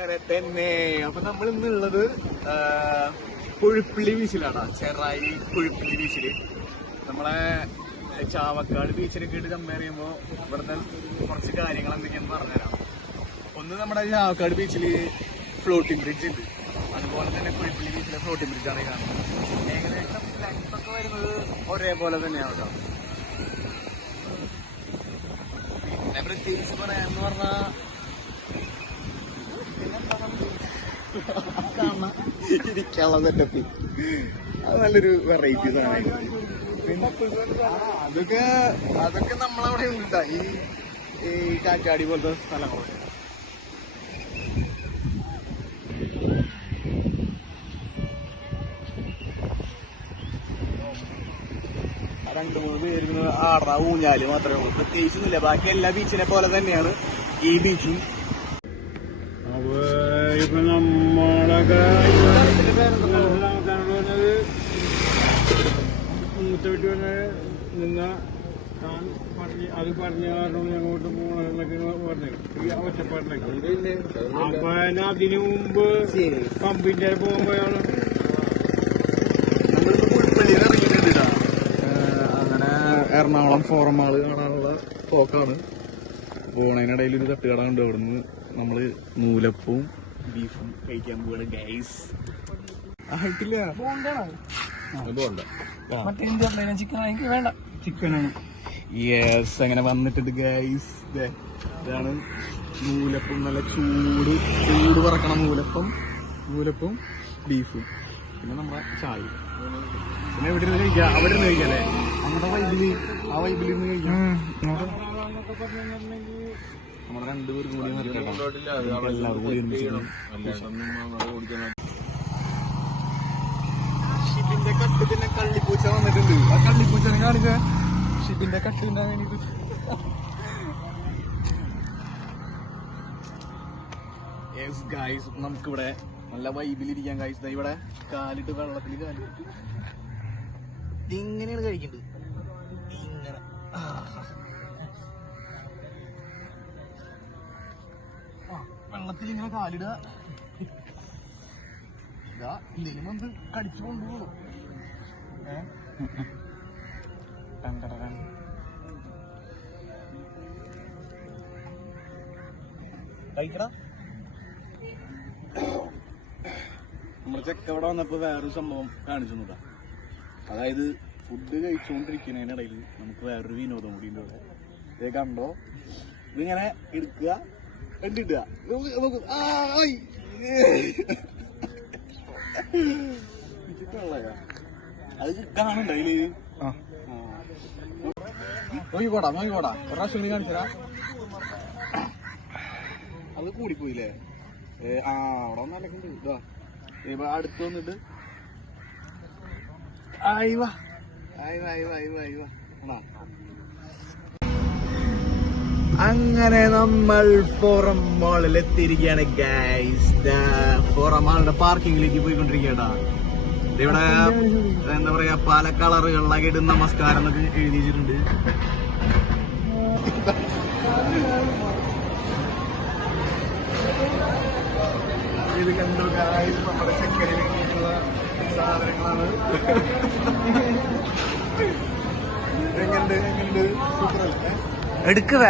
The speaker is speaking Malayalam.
അങ്ങനെ തന്നെ. അപ്പൊ നമ്മൾ ഇന്നുള്ളത് പുഴുപ്പിള്ളി ബീച്ചിലാണ് ചെറായി പുഴുപ്പിള്ളി ബീച്ചിൽ. നമ്മളെ ചാവക്കാട് ബീച്ചിലൊക്കെ ആയിട്ട് കമ്പയർ ചെയ്യുമ്പോൾ ഇവിടുത്തെ കുറച്ച് കാര്യങ്ങൾ എന്തൊക്കെയാന്ന് പറഞ്ഞുതരാം. ഒന്ന് നമ്മുടെ ചാവക്കാട് ബീച്ചിൽ ഫ്ലോട്ടിംഗ് ബ്രിഡ്ജ് ഉണ്ട്. അതുപോലെ തന്നെ പുഴുപ്പിള്ളി ബീച്ചിലെ ഫ്ലോട്ടിംഗ് ബ്രിഡ്ജ് ആണ് കാണുന്നത്. ഏകദേശം ലെങ്ത് ഒക്കെ വരുന്നത് ഒരേപോലെ തന്നെയാണ് കേട്ടോ പിന്നെ പ്രത്യേകിച്ച് പറയാന്ന് പറഞ്ഞാ ഇരിക്കാനുള്ള സെറ്റപ്പ് അത് നല്ലൊരു വെറൈറ്റി ആ, അതൊക്കെ അതൊക്കെ നമ്മളവിടെ ഉണ്ടാ. ഈ ഈ കാറ്റാടി പോലത്തെ സ്ഥലങ്ങളൊക്കെ. രണ്ടു മൂന്ന് പേര് ആടറ ഊഞ്ഞാൽ മാത്രമേ ഉള്ളൂ. പ്രത്യേകിച്ചൊന്നുമില്ല. ബാക്കി എല്ലാ ബീച്ചിനെ പോലെ തന്നെയാണ് ഈ ബീച്ചും നമ്മളൊക്കെ മുത്തോട്ട് വന്ന് നിന്ന താൻ പറഞ്ഞ് അത് പറഞ്ഞ കാരണം ഞങ്ങോട്ട് പോകണമെന്നൊക്കെ പറഞ്ഞു. ഈ ഒറ്റപ്പാട്ടിലേക്ക്. അപ്പൊ അതിനു മുമ്പ് പമ്പിന്റെ. ഏഹ് അങ്ങനെ എറണാകുളം ഫോറം മാൾ കാണാനുള്ള പോക്കാണ്. പോണതിനിടയിൽ ഒരു തട്ടുകട ഉണ്ട് അവിടുന്ന് നമ്മൾ നൂലപ്പവും ബീഫും കഴിക്കാൻ പോകണം ഗൈസ് ആയിട്ടില്ല. അതുകൊണ്ട്. മറ്റേ ഇന്ത്യ ചിക്കൻ വേണ്ട. ചിക്കനാണ് യെസ് അങ്ങനെ വന്നിട്ടുണ്ട് ഗൈസ് ഇതാണ് മൂലപ്പം നല്ല ചൂട് ചൂട് പറക്കണ മൂലപ്പം മൂലപ്പും ബീഫും. പിന്നെ നമ്മുടെ ചായ. പിന്നെ എവിടെ ഇരുന്ന് കഴിക്കാം. അവിടെ ഇരുന്ന് കഴിക്കാല്ലേ നമ്മുടെ വൈബിൽ ആ വൈബിൽ ഇരുന്ന് കഴിക്കാം. നമ്മുടെ രണ്ടുപേർ കൂടി എല്ലാവരും കൂടി പിന്നെ കള്ളിപ്പൂച്ച വന്നിട്ടുണ്ട്. ആ കള്ളിപ്പൂച്ച കാണിച്ച ഷിബിന്റെ കട്ട് ഉണ്ടാകാൻ വേണ്ടിട്ട് യെസ് ഗായ്സ് നമുക്കിവിടെ നല്ല വൈബിലിരിക്കാം ഗായ്സ് ഇവിടെ കാലിട്ട് വെള്ളത്തിൽ കാലിട്ട് ഇങ്ങനെയാണ് കഴിക്കേണ്ടത്. ഇങ്ങനെ. വെള്ളത്തിൽ ഇങ്ങനെ കാലിടുക. ഇതാ എന്തെങ്കിലും വന്ന് കടിച്ചു കൊണ്ടുപോകും. നമ്മുടെ ചെക്ക ഇവിടെ വന്നപ്പോ വേറൊരു സംഭവം കാണിച്ചു തന്നതാ അതായത് ഫുഡ് കഴിച്ചുകൊണ്ടിരിക്കുന്നതിനിടയിൽ നമുക്ക് വേറൊരു വിനോദം കൂടി ഉണ്ട് ഇവിടെ. ഇത് കണ്ടോ? ഇതിങ്ങനെ എടുക്കുക കണ്ടിട്ടുക അത് കാണണ്ട അതിൽ ഒരു പ്രാവശ്യം കാണിച്ചരാ അത് കൂടിപ്പോയില്ലേ? ആ അവിടെ ഒന്ന് ഇതാ. ഇപ്പൊ അടുത്ത് വന്നിട്ട്. അങ്ങനെ നമ്മൾ ഫോറം മാളിൽ എത്തിയിരിക്കുകയാണ് ഗൈസ് ഫോറം മാളിന്റെ പാർക്കിങ്ങിലേക്ക് പോയിക്കൊണ്ടിരിക്കട്ടാ ഇവിടെ എന്താ പറയാ പല കളറുകളിലാക്കി ഇടുന്ന നമസ്കാരം എന്നൊക്കെ എഴുതിയിട്ടുണ്ട്. എടുക്കുക